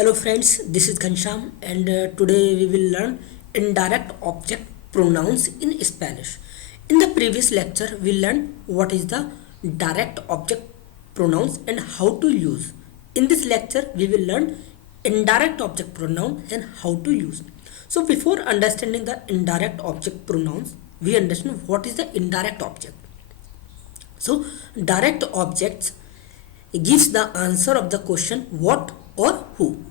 Hello friends, this is Ghansham and today we will learn indirect object pronouns in Spanish. In the previous lecture we learned what is the direct object pronouns and how to use. In this lecture we will learn indirect object pronoun and how to use. So before understanding the indirect object pronouns, we understand what is the indirect object. So direct objects gives the answer of the question what or who.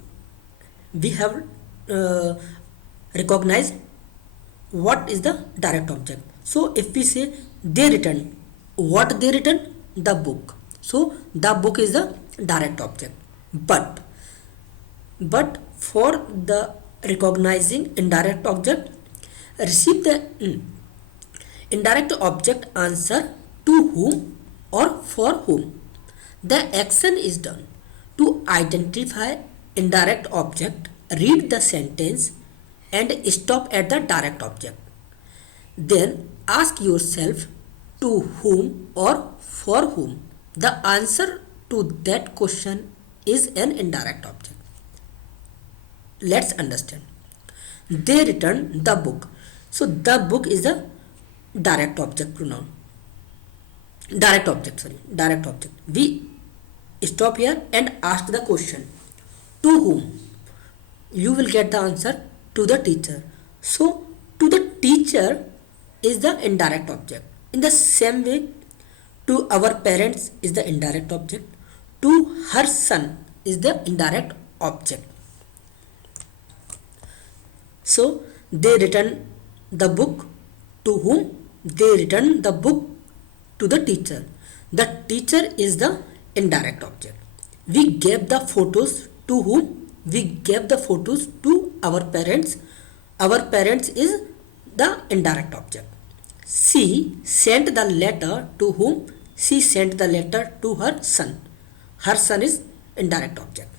We have uh, recognized what is the direct object. So if we say they written, what they written? The book. So the book is the direct object. But for the recognizing indirect object, receive the indirect object answer to whom or for whom. The action is done. To identify indirect object, read the sentence and stop at the direct object. Then ask yourself to whom or for whom. The answer to that question is an indirect object. Let's understand. They returned the book. So the book is the direct object pronoun. Direct object. We stop here and ask the question to whom. You will get the answer to the teacher. So to the teacher is the indirect object. In the same way, to our parents is the indirect object. To her son is the indirect object. So they return the book to whom? They return the book to the teacher. The teacher is the indirect object. We gave the photos to whom? We gave the photos to our parents. Our parents is the indirect object. She sent the letter to whom? She sent the letter to her son. Her son is indirect object.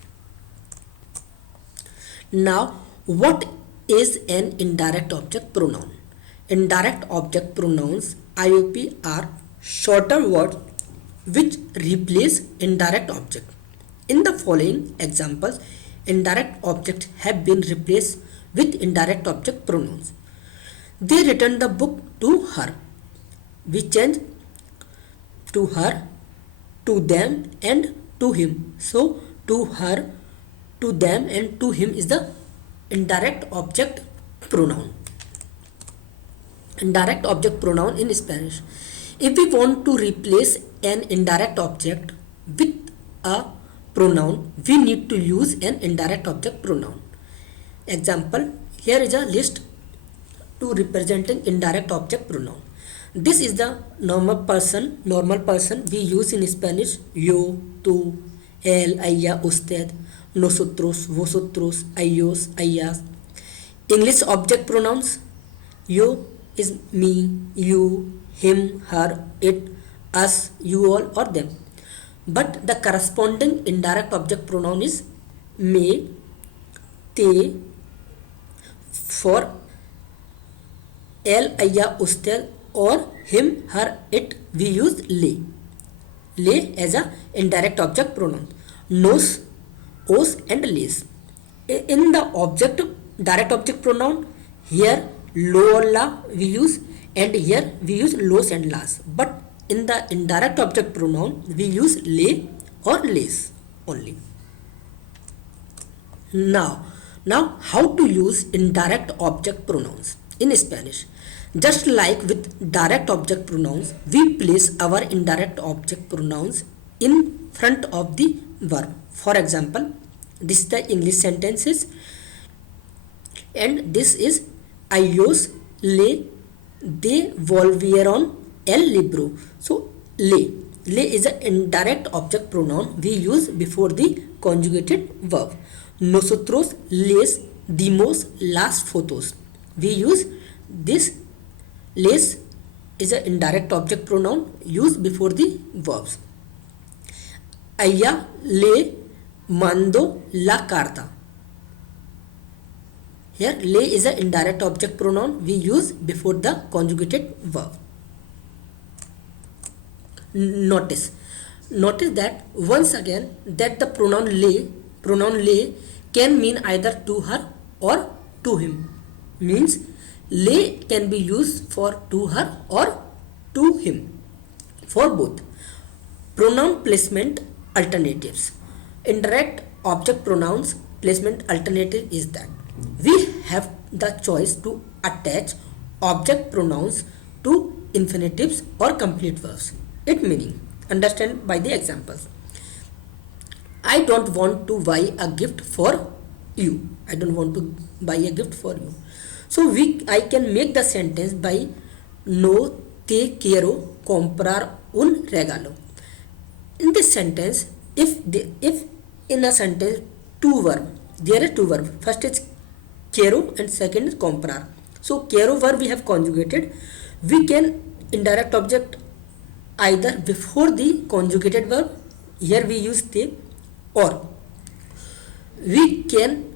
Now, what is an indirect object pronoun? Indirect object pronouns IOP are shorter words which replace indirect object. In the following examples, indirect objects have been replaced with indirect object pronouns. They returned the book to her. We change to her, to them and to him. So to her, to them and to him is the indirect object pronoun. Indirect object pronoun in Spanish. If we want to replace an indirect object with a pronoun, we need to use an indirect object pronoun. Example, here is a list to representing indirect object pronoun. This is the normal person we use in Spanish: yo, tú, él, ella, usted, nosotros, vosotros, ellos, ellas. English object pronouns: yo is me, you, him, her, it, us, you all or them. But the corresponding indirect object pronoun is me, te. For él, ella, usted or him, her, it, we use le. Le as a indirect object pronoun. Nos, os and les. In the object direct object pronoun, here lo or la we use and here we use los and las. But in the indirect object pronoun we use le or les only. Now how to use indirect object pronouns in Spanish. Just like with direct object pronouns, we place our indirect object pronouns in front of the verb. For example, this is the English sentences and this is ellos le de volvieron el libro. So le is an indirect object pronoun we use before the conjugated verb. Nosotros les dimos las fotos. We use this. Les is an indirect object pronoun used before the verbs. Ella le mandó la carta. Here le is an indirect object pronoun we use before the conjugated verb. Notice that once again that the pronoun le can mean either to her or to him. Means lay can be used for to her or to him, for both. Pronoun placement alternatives. Indirect object pronouns placement alternative is that we have the choice to attach object pronouns to infinitives or complete verbs. It meaning, understand by the examples. I don't want to buy a gift for you. I don't want to buy a gift for you. So I can make the sentence by no te quiero comprar un regalo. In this sentence, if in a sentence two verb, there are two verb. First is quiero and second is comprar. So quiero verb we have conjugated. We can indirect object either before the conjugated verb. Here we use te, or we can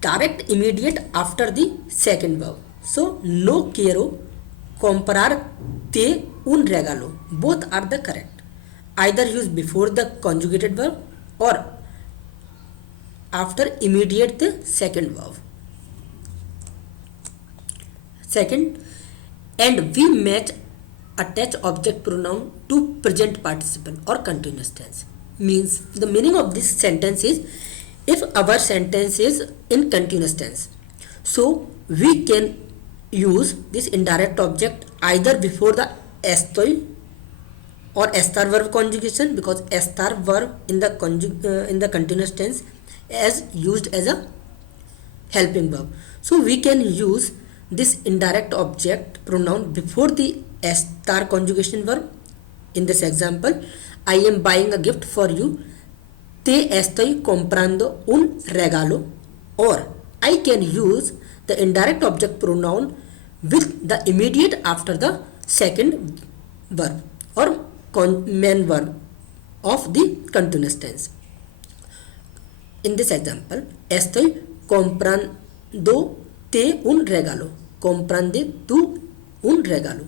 direct immediate after the second verb. So no quiero comprar te un regalo. Both are the correct. Either use before the conjugated verb or after immediate the second verb. Second, and we match attach object pronoun to present participle or continuous tense. Means the meaning of this sentence is, if our sentence is in continuous tense, so we can use this indirect object either before the estoy or estar verb conjugation, because estar verb in the continuous tense is used as a helping verb. So we can use this indirect object pronoun before the estar conjugation verb. In this example, I am buying a gift for you. Te estoy comprando un regalo. Or I can use the indirect object pronoun with the immediate after the second verb or main verb of the continuous tense. In this example, estoy comprando te un regalo. Comprande tu un regalo.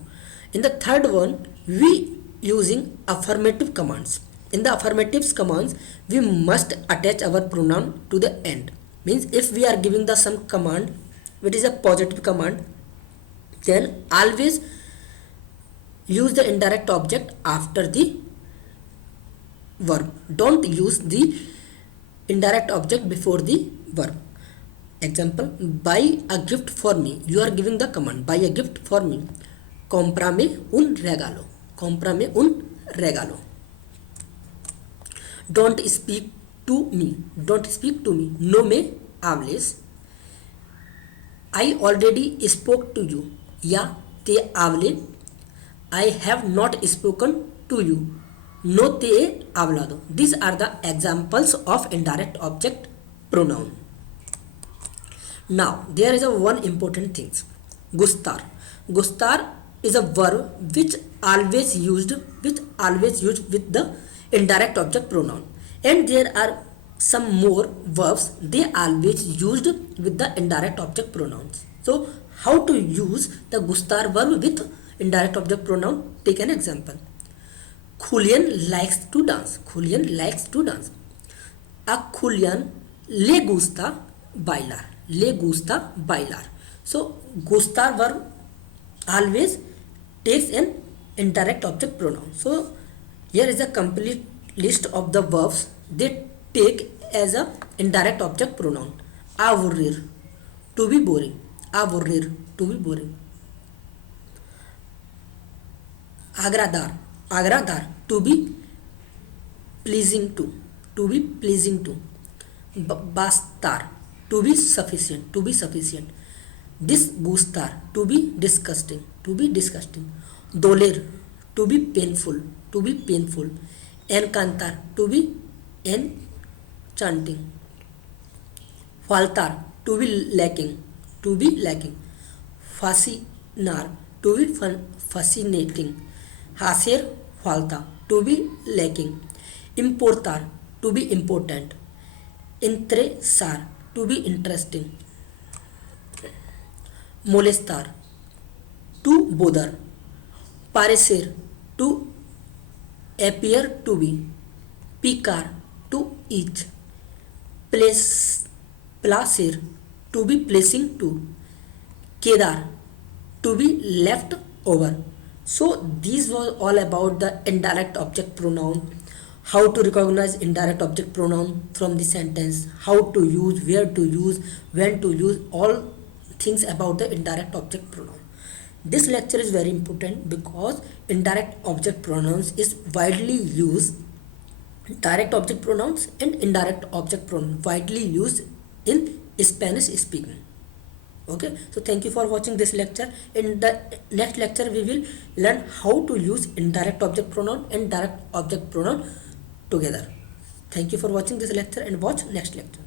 In the third one, we using affirmative commands. In the affirmative commands, we must attach our pronoun to the end. Means if we are giving the some command which is a positive command, then always use the indirect object after the verb. Don't use the indirect object before the verb. Example, buy a gift for me. You are giving the command, buy a gift for me. Cómprame un regalo. Cómprame un regalo. Don't speak to me. Don't speak to me. No me hables. I already spoke to you. Ya te hablé. I have not spoken to you. No te he hablado. These are the examples of indirect object pronoun. Now there is a one important thing. Gustar. Gustar is a verb which always used with the indirect object pronoun, and there are some more verbs they always used with the indirect object pronouns. So how to use the gustar verb with indirect object pronoun? Take an example. Julian likes to dance. Julian likes to dance. A Julian le gusta bailar. Le gusta bailar. So gustar verb always takes an indirect object pronoun. So here is a complete list of the verbs they take as a indirect object pronoun. Aburrir, to be boring. Aburrir, to be boring. Agradar, agradar, to be pleasing to. To be pleasing to. Bastar, to be sufficient. To be sufficient. Disgustar, to be disgusting. To be disgusting. Doler, to be painful. To be painful. Encantar, to be enchanting. Faltar, to be lacking. To be lacking. Fascinar, to be fascinating. Hacer falta, to be lacking. Importar, to be important. Interesar, to be interesting. Molestar, to bother. Parecer, to appear to be. Picar, to eat. place, placer, to be placing to, kedar, to be left over. So these was all about the indirect object pronoun, how to recognize indirect object pronoun from the sentence, how to use, where to use, when to use, all things about the indirect object pronoun. This lecture is very important because indirect object pronouns is widely used, direct object pronouns and indirect object pronoun widely used in Spanish speaking. Okay, so thank you for watching this lecture. In the next lecture we will learn how to use indirect object pronoun and direct object pronoun together. Thank you for watching this lecture and watch next lecture.